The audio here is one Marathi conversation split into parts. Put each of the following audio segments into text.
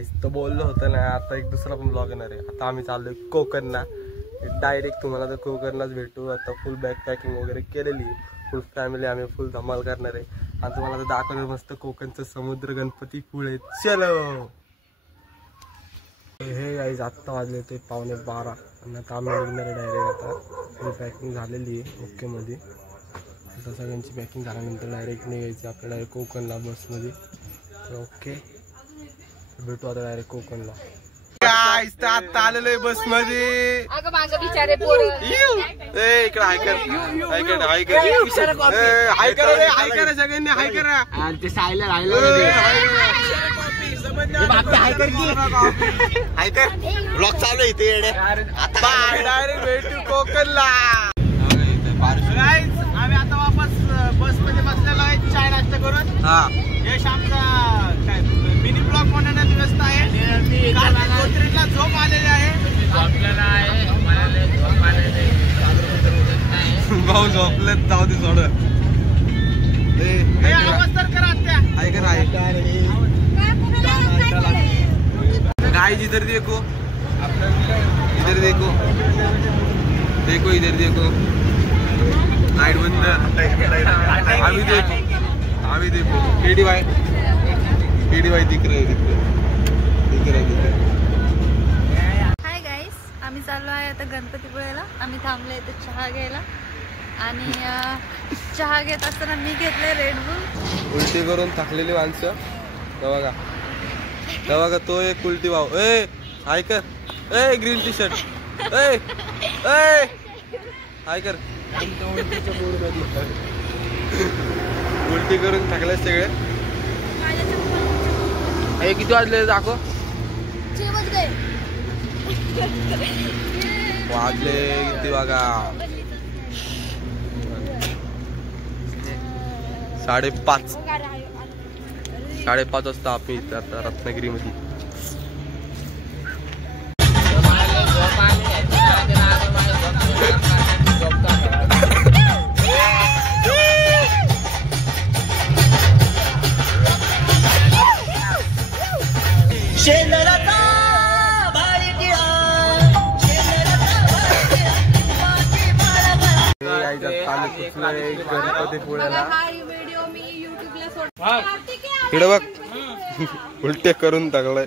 तो बोललो होतं ना, आता एक दुसरा पण ब्लॉग येणार आहे. आता आम्ही चाललोय कोकणला. डायरेक्ट तुम्हाला तर कोकणलाच भेटू. आता फुल बॅग पॅकिंग वगैरे केलेली, फुल फॅमिली आम्ही फुल धमाल करणार आहे. आणि तुम्हाला तर दाखवणार मस्त कोकणचं समुद्र, गणपतीपुळे. चलो हे गाईज आत्ता वाजले ते 11:15 आणि आता आम्ही निघणार आहे डायरेक्ट. आता फुल पॅकिंग झालेली आहे ओके मध्ये. आता सगळ्यांची पॅकिंग झाल्यानंतर डायरेक्ट निघायची आपल्याला डायरेक्ट कोकणला बसमध्ये. तर ओके भेटू आता डायरेक्ट कोकणला. आता आलेलो आहे बस मध्ये. बिचारे पोरं इकडे हाय कर, हाय कर, हाय कर, हाय करा, हाय करा सगळ्यांनी, हाय करा. ते सायला राहिलं हाय कर की हाय कर. ब्लॉग चालू आहे इथे येडे. आता डायरेक्ट भेटू कोकणला. आम्ही आता वापस बस मध्ये बसलेलो आहे चाय नाश्ता करून. यश आमचा काय मिनी ब्लॉग बनवण्यात व्यस्त आहे. कोथरीला झोप आलेली आहे. भाऊ झोपलेत, जाऊ दे सोड. आवाज तर करा त्या. हाय कर, हाय. गाइस इधर देखो, इधर देखो, देखो इधर देखो. लाइट बंद. अभी देखो, अभी देखो. केडीवाय दिख रहे, दिख रहे. हाय गाईस, आम्ही चाललो आहे आता गणपतीपुळेला. आम्ही थांबले इथे चहा घ्यायला आणि चहा घेत असताना मी घेतले रेड बुल. उलटी करून थकलेली माणसं. बघा बघा तो एक उलटी भाऊ. ए हाय कर, ए ग्रीन टी शर्ट, ए हाय कर. उलटी करून थकले सगळे. हे किती वाजले दाखव. वाजले किती बघा. 5:30. 5:30 वाजता आम्ही आता रत्नागिरी मध्ये. गणपतीपुळेला इकडे बघ उलटे करून टाकलाय.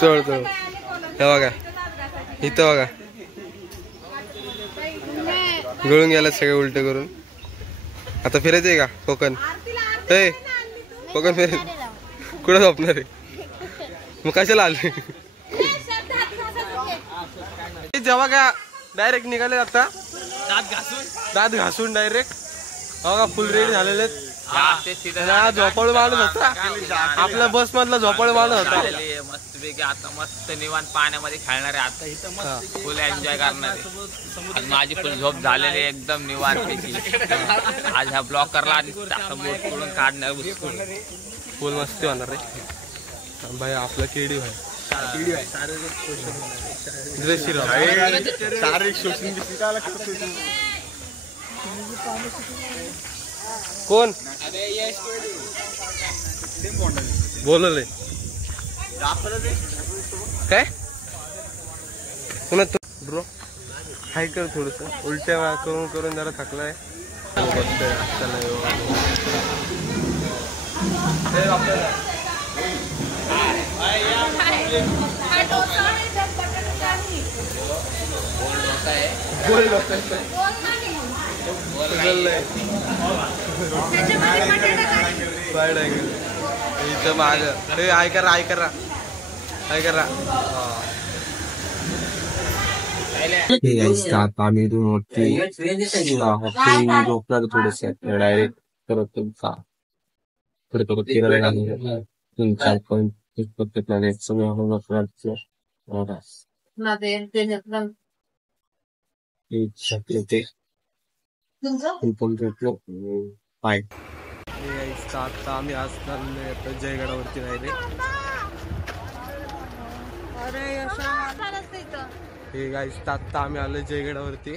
चढ चढ. हे बघा इथं बघा गळून गेला सगळे उलटे करून. आता फिरायचंय का कोकण? हे कोकण फिरायचं कुठं झोपणार आहे मग? कशाला आले? जेव्हा का डायरेक्ट निघाले आता दात घासून डायरेक्ट. बघा फुल रेडी झालेले. झोपाळू माणूस होता आपल्या बस मधला, झोपाळू माणूस होता. मस्तपैकी आता मस्त निवांत पाण्यामध्ये खेळणार आहे. आता इथं मस्त फुल एन्जॉय करणार आहे. माझी फुल झोप झालेली एकदम निवांतपैकी. आज हा ब्लॉग करला आणि बोट करून काढणार फुल मस्ती होणार रे भाई. आपला केडी भाई शारीरिक शोषण कोण बोलले काय पुन्हा ब्रो? हाय कर थोडस. उलट्या करून करून जरा थकलाय. इथं माग हाय करा, हाय करा, हाय करा. आम्ही झोपणार थोडस डायरेक्ट करत 4.5 सगळं आता आम्ही आज चाललोय जयगडावरती डायरेक्ट. हे गाईस आता आम्ही आलोय जयगडावरती.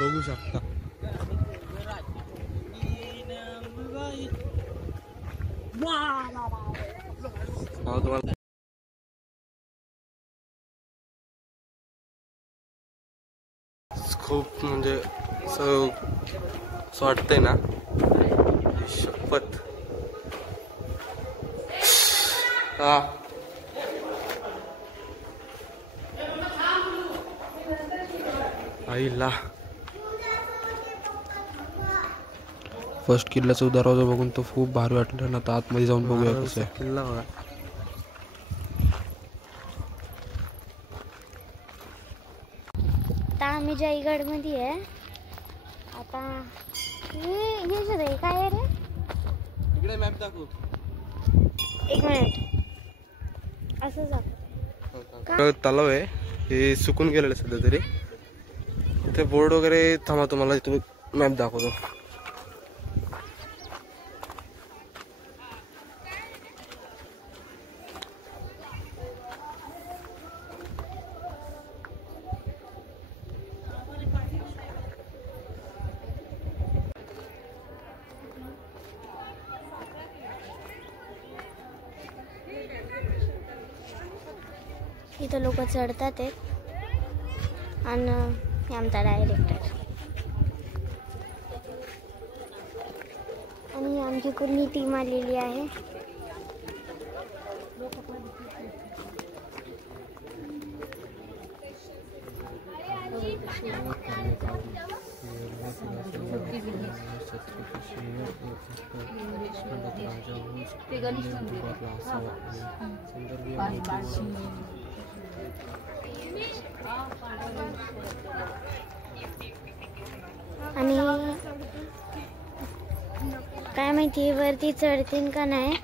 बघू शकता तुम्हाला खूप म्हणजे असं वाटतंय ना, शपथ. हा आईला फर्स्ट किल्ल्याचा दरवाजा बघून तो खूप भारी वाटलं ना. आता आतमध्ये जाऊन बघूया कसं आहे किल्ला. बघा आता आम्ही जयगड मध्ये आहे. आता हे सगळे काय आहे रे? इकडे मॅप दाखवू. एक मिनिट असं जा. तलाव आहे हे सुकून गेलेलं सध्या तरी. ते बोर्ड वगैरे थांबा तुम्हाला इथून मॅप दाखवतो. इथं लोक चढतात आहेत आणि हे आमचा डायरेक्टर आणि आमची पूर्ण टीम आलेली आहे. आणि काय माहिती वरती चढतील का नाही.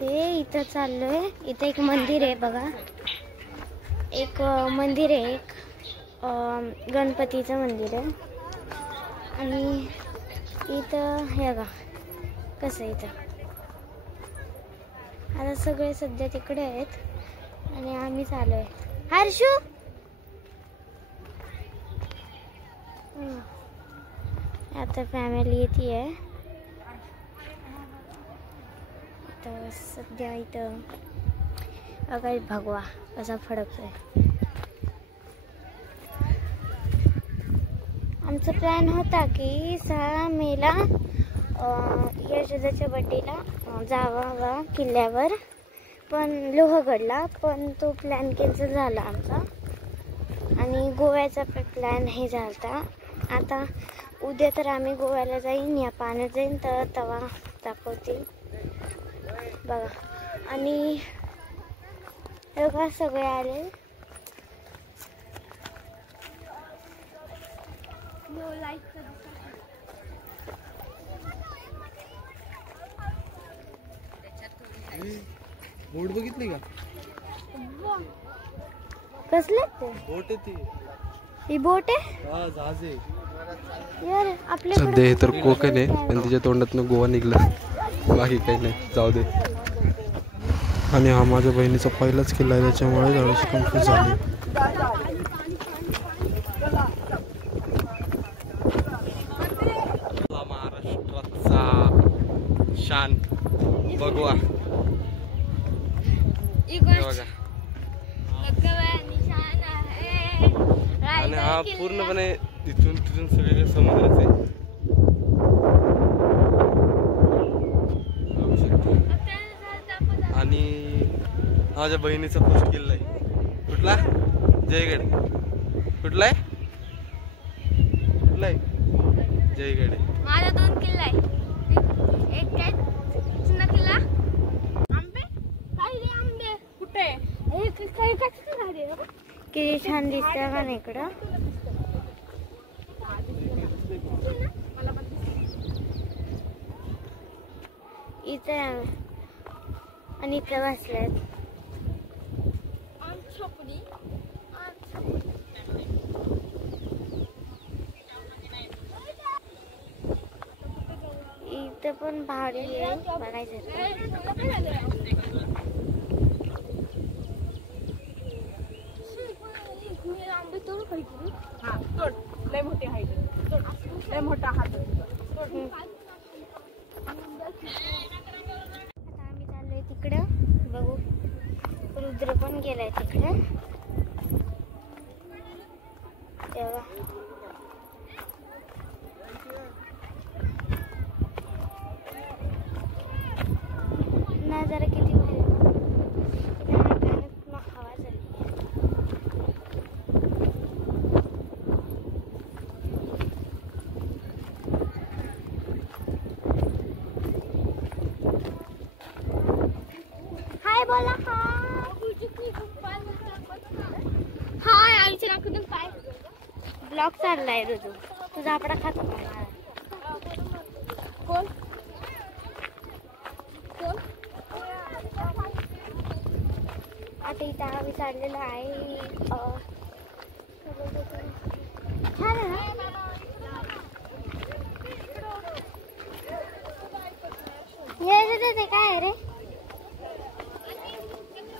ते इथं चाललोय. इथं एक मंदिर आहे बघा. एक मंदिर आहे. एक गणपतीचं मंदिर आहे. आणि इथं हे बघा कसं इथं. आता सगळे सध्या तिकडे आहेत आणि आम्ही चाललोय. हर्षू आता फॅमिली येते आहे. आता सध्या इथं बघा भगवा कसा फडकतोय. आमचा प्लॅन होता की 6 मेला यशोदाच्या बड्डेला जावा किल्ल्यावर, पण लोहगडला, पण तो प्लॅन कॅन्सल झाला आमचा. आणि गोव्याचा प्लॅन हे झाला. आता उद्या तर आम्ही गोव्याला जाईन या पाण्यात जाईन तर तवा दाखवतील बघा. आणि बघा सगळे आले. बोट बघितली का? कसले ते बोट आहे ती. ही बोट आहे. हा जहाज आहे यार आपल्या सध्या. हे तर कोकण आहे पण तिच्या तोंडातून गोवा निघलं, बाकी काही नाही. जाऊ दे. आणि हा माझ्या बहिणीचा पहिलाच किल्ला आहे त्याच्यामुळे जराशी कन्फ्यूज झाली. महाराष्ट्राचा शान भगवा बघा. आणि हा पूर्णपणे इथून तिथून सगळे समुद्रच आहे. आणि हा माझ्या बहिणीचा पोस्ट किल्ला आहे. कुठला? जयगड. कुठला आहे? कुठला आहे? जयगड आहे. माझा 2 किल्ला आहे. एक काय चिन्ह किल्ला आंबे काय आंबे कुठे एक काय काय किती छान दिसतं का नाही इकडं. इथे आणि इथे बसलेत. इथे पण भारी आहे बघायचं. लय मोठे आहे. लय मोठा हात. आम्ही चाललोय तिकडं बघू. रुद्र पण गेलाय तिकडं. तेव्हा नजारा किती भारी हवा झाली. हाय बोला. हाय आईच्या नाकून पाय. ब्लॉग चाललाय ऋतू. तुझा आपला खात कोण कोण. आता इथं आम्ही चाललेलो आहे. छान आहे ना. ते काय आहे रे.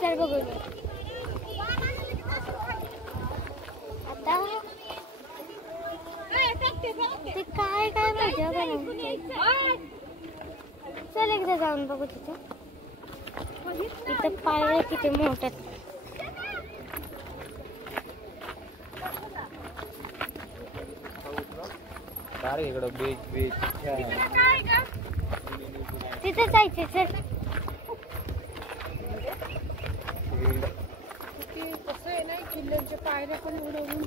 चल बघू. आता ते काय काय माहिती. चल एकदा जाऊन बघू तिथं. इथं पाय किती मोठ्यात. इकडं बीच बीच तिथं जायचं. चल किल्ल्यांच्या पायऱ्या पण उडवून.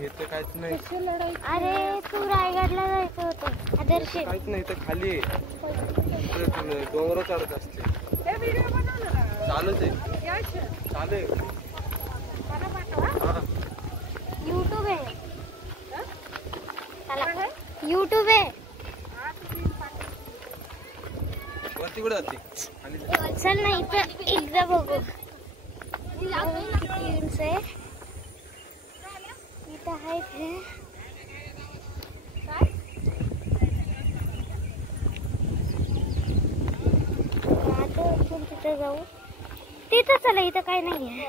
हे तर काहीच नाही. अरे तू रायगडला जायचं होतं. आदर्श काहीच नाही. तर खाली डोंगर चढत असते. चालूच आहे. चालू आहे. यूट्यूब आहे. यूट्यूब आहे. वरती कुठे जाते. चल ना इथं एकदा बघू. किती इंच आहे. इथं आहे ते. आता आपण तिथं जाऊ. तिथं चला. इथं काय नाही आहे.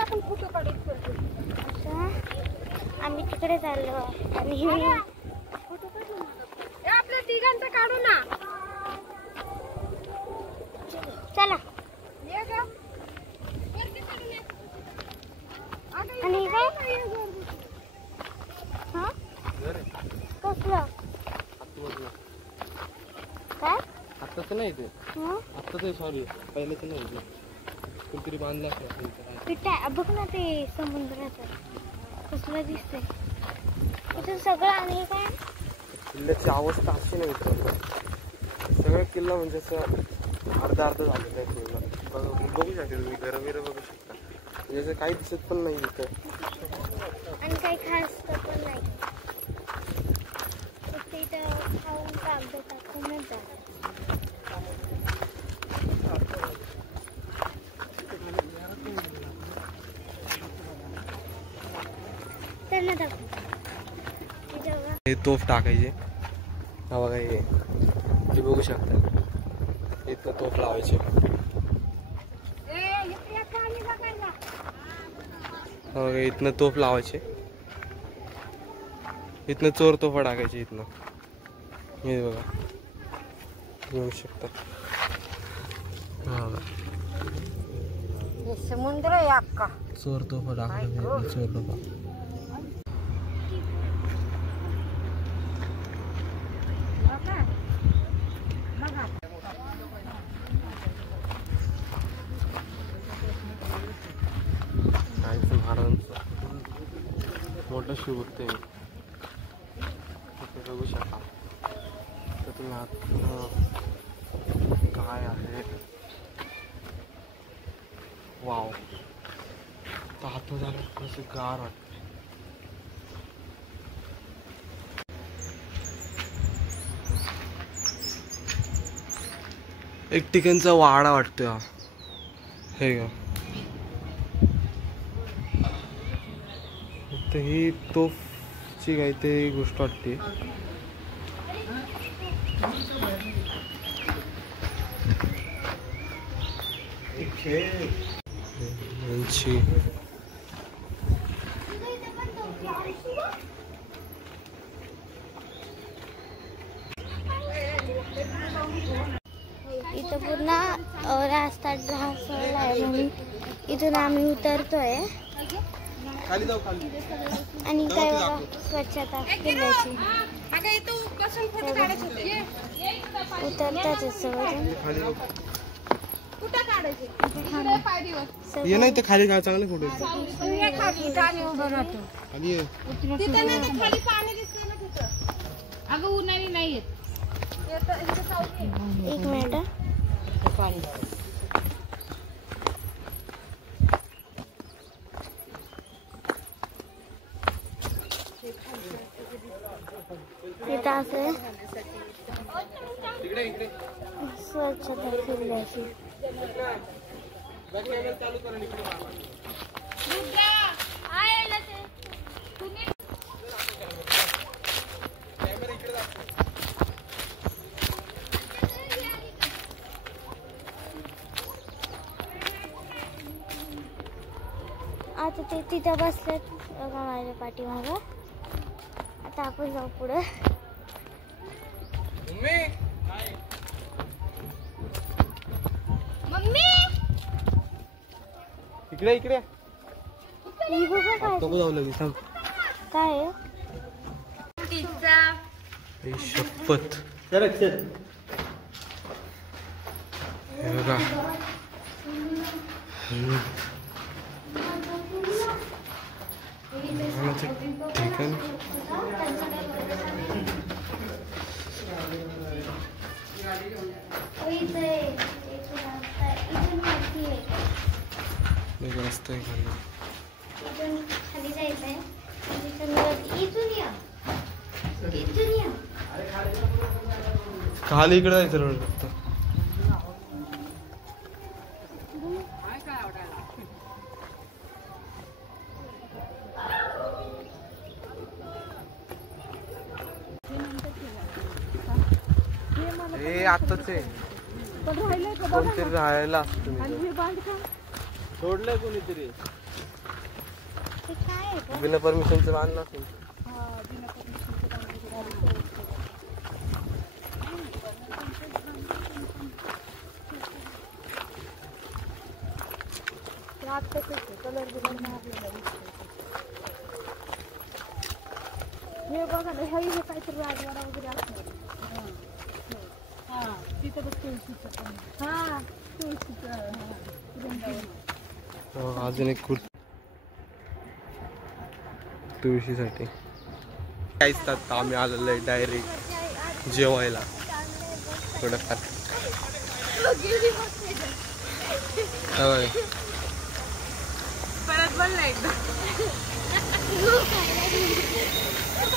आपण फोटो काढू. आम्ही तिकडे चाललो आणि आपल्या तिघांचं काढू ना. चला. आणि काय कसलं काय आत्ताच नाही ते. आत्ताच सॉरी पहिल्याच नाही. कोणतरी बांधला बघ ना ते समुद्राचं कसलं दिसतंय. इथं सगळं. आणि काय किल्ल्याची अवस्था अशी नाही. सगळं किल्ला म्हणजे असं अर्धा अर्ध झालेलं आहे. किल्ला बघू शकता तुम्ही. घरं बिरं बघू शकता. म्हणजे असं काही दिसत पण नाही इथं. आणि काही खास पण नाही. फक्त इथं खाऊन कागद टाकूनच जात. त्यांना दाखव. हे तोफ टाकायचे. हा बघा हे बघू शकता. इथं तोफ लावायचे. बघा इथनं तोफ लावायचे. इथनं चोर तोफा टाकायचे. इथनं हे बघा बघू शकता. हा समुद्र आहे अक्का. चोर तोफा टाकायचे. चोर तोफा मोठं शिवते. बघू शका. तर तुम्ही काय आहे. वाव. तर हात झालं कसं गार वाटत. एक ठिकाणचा वाडा वाटतोय हा. हे का तर ही तोफची काहीतरी गोष्ट वाटते. इथं पूर्ण रास्ता ढासळला आहे म्हणून इथून आम्ही उतरतोय आणि काय बघा स्वच्छता किल्ल्याची उतरतात सगळं. ये नाही तर खाली काय चांगले फोटो एक मिनिट. इथं असं स्वच्छता किल्ल्याची. आता ते तिथं बसलेत बघा माझ्या पाठीमागं. आता आपण जाऊ पुढं. इकडे इकडे ही बघा काय जाऊ लगेच थांब. काय आहे? शपथ हे बघा ठिकाण रस्ता आहे खाली जायचंय. खाली इकडे जायचं रोड फक्त. हे आताच आहे कोणतरी राहायला असतो तुम्ही सोडलंय कोणीतरी बिना परमिशनचं बांधलं असेल. हे बघा ना हे काहीतरी राजवाडा वगैरे असणार. तिथं बघ तुळशीचं. हा तुळशीचं अजून एक खूप तुळशीसाठी काहीच. आता आम्ही आलेलो आहे डायरेक्ट जेवायला थोडंफार.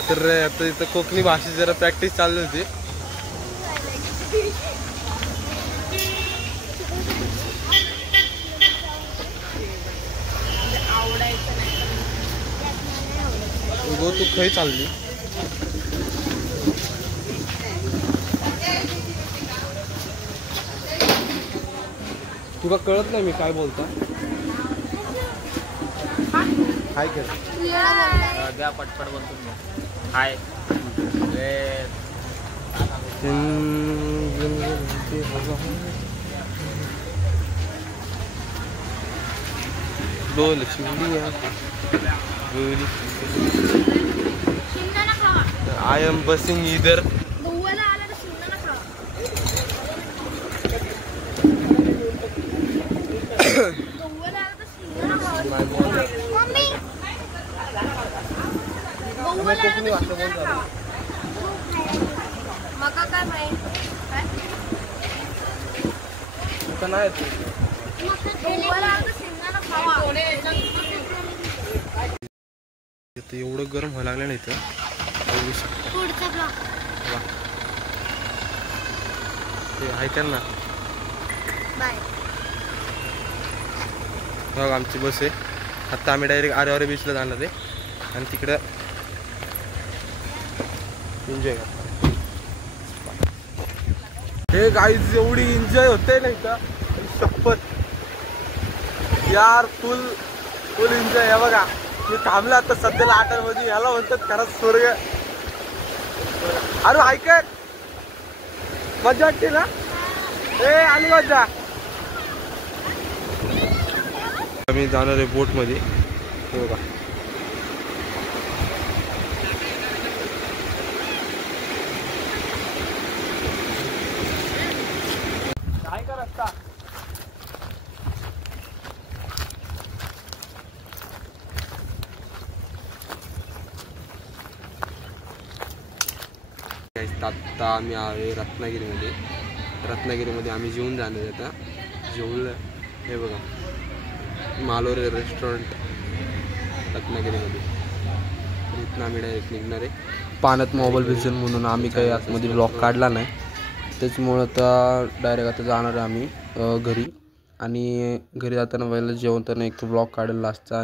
तर आता इथं कोकणी भाषेची जरा प्रॅक्टिस चालू होती. गो तू खय चालली? तुला कळत नाही मी काय बोलतो. हाय कर द्या पटपट बोलतो मी. हाय बोल चिवडिया बोली. I am busing either. मका काय माहिती नाही एवढं गरम व्हायला लागलं नाही तर ऐका ना. बघ आमची बस आहे. आता आम्ही डायरेक्ट आरे बीचला जाणार आहे आणि तिकडं एन्जॉय करतो. हे गाईज एवढी एन्जॉय होते नाही का शपथ यार. फुल एन्जॉय आहे बघा. मी थांबला आता सध्याला आटामध्ये. याला म्हणतात खरंच स्वर्ग. अरे ऐकत मजा वाटते ना? ए आली मजा. आम्ही जाणार आहे बोट मध्ये. बघा काय का रस्ता. आत्ता आम्ही आहे रत्नागिरीमध्ये आम्ही जेवून जाणार आहे. आता जेवलं हे बघा मालोरे रेस्टॉरंट रत्नागिरीमध्ये. इथनं आम्ही डायरेक्ट निघणार आहे. पाण्यात मोबाईल भिजन म्हणून आम्ही काही आतमध्ये ब्लॉग काढला नाही. त्याच्यामुळं आता डायरेक्ट आता जाणार आहे आम्ही घरी. आणि घरी जाताना पहिलं जेवताना एक ब्लॉग काढलेला असता.